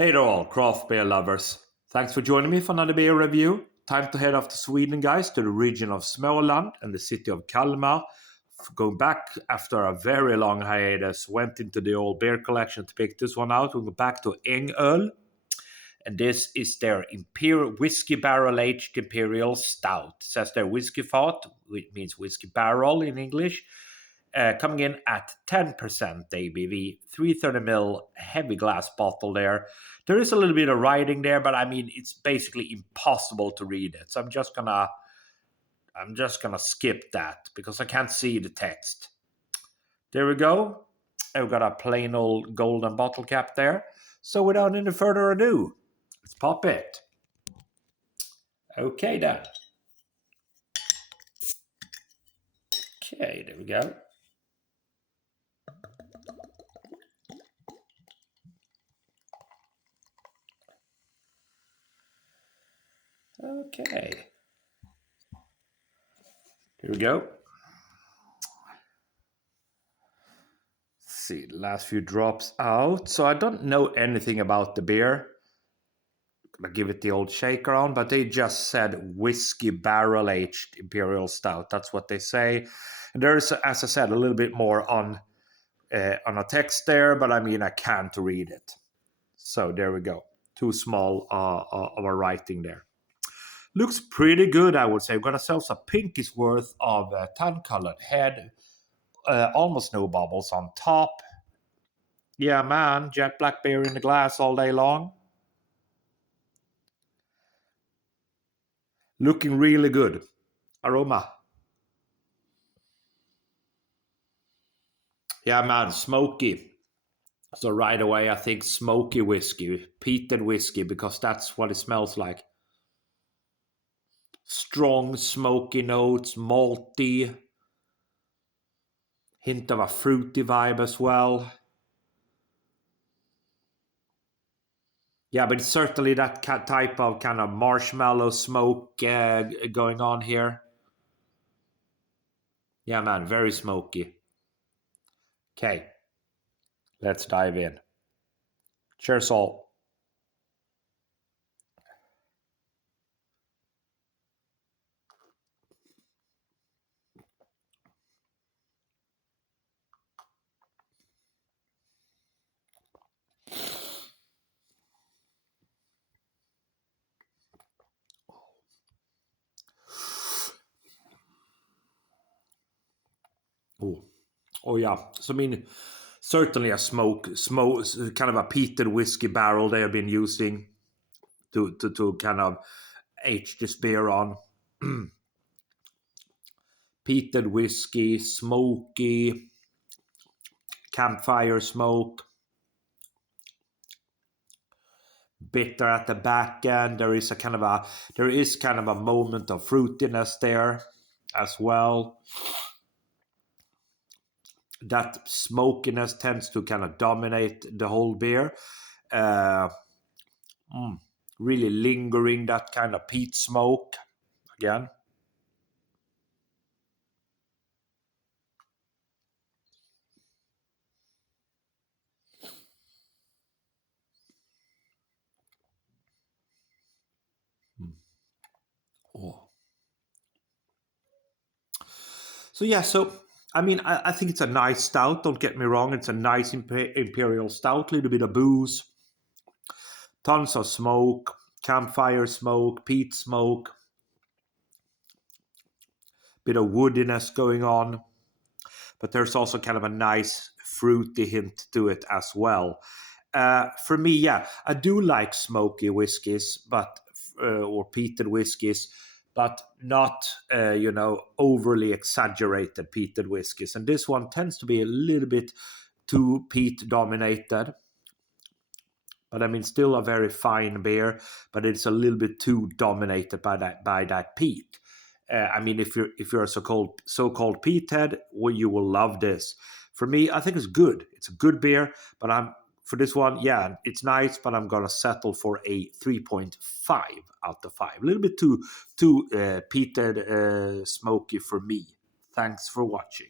Hey there all, craft beer lovers. Thanks for joining me for another beer review. Time to head off to Sweden, guys, to the region of Småland and the city of Kalmar. Going back after a very long hiatus, went into the old beer collection to pick this one out. We'll go back to Ängöl. And this is their Imperial whiskey barrel aged Imperial Stout. It says their Whiskyfat, which means whiskey barrel in English. Coming in at 10% ABV, 330ml heavy glass bottle there. There is a little bit of writing there, but I mean it's basically impossible to read it. So I'm just gonna skip that because I can't see the text. There we go. I've got a plain old golden bottle cap there. So without any further ado, let's pop it. Okay then. Okay, there we go. Okay. Here we go. Let's see, the last few drops out. So I don't know anything about the beer. I'm gonna give it the old shake around, but they just said whiskey barrel aged Imperial Stout. That's what they say. And there's, as I said, a little bit more on a text there, but I mean I can't read it. So there we go. Too small of a writing there. Looks pretty good, I would say. We've got ourselves a pinkish worth of tan-colored head. Almost no bubbles on top. Yeah, man. Jet black beer in the glass all day long. Looking really good. Aroma. Yeah, man. Smoky. So right away, I think smoky whiskey. Peated whiskey, because that's what it smells like. Strong smoky notes, malty, hint of a fruity vibe as well. Yeah, but it's certainly that type of kind of marshmallow smoke going on here. Yeah, man, very smoky. Okay, let's dive in. Cheers all. Oh yeah. So I mean, certainly a smoke, kind of a peated whiskey barrel they have been using to kind of age this beer on. Peated whiskey, smoky, campfire smoke, bitter at the back end. There is kind of a moment of fruitiness there as well. That smokiness tends to kind of dominate the whole beer. Really lingering, that kind of peat smoke again. Oh. So yeah, I mean, I think it's a nice stout. Don't get me wrong. It's a nice Imperial Stout. Little bit of booze. Tons of smoke. Campfire smoke. Peat smoke. Bit of woodiness going on. But there's also kind of a nice fruity hint to it as well. For me, yeah, I do like smoky whiskies, or peated whiskies, but not, overly exaggerated peated whiskies. And this one tends to be a little bit too peat dominated. But I mean, still a very fine beer, but it's a little bit too dominated by that peat. I mean, if you're a so-called peat head, well, you will love this. For me, I think it's good. It's a good beer, but for this one, yeah, it's nice, but I'm gonna settle for a 3.5 out of 5. A little bit too peated, smoky for me. Thanks for watching.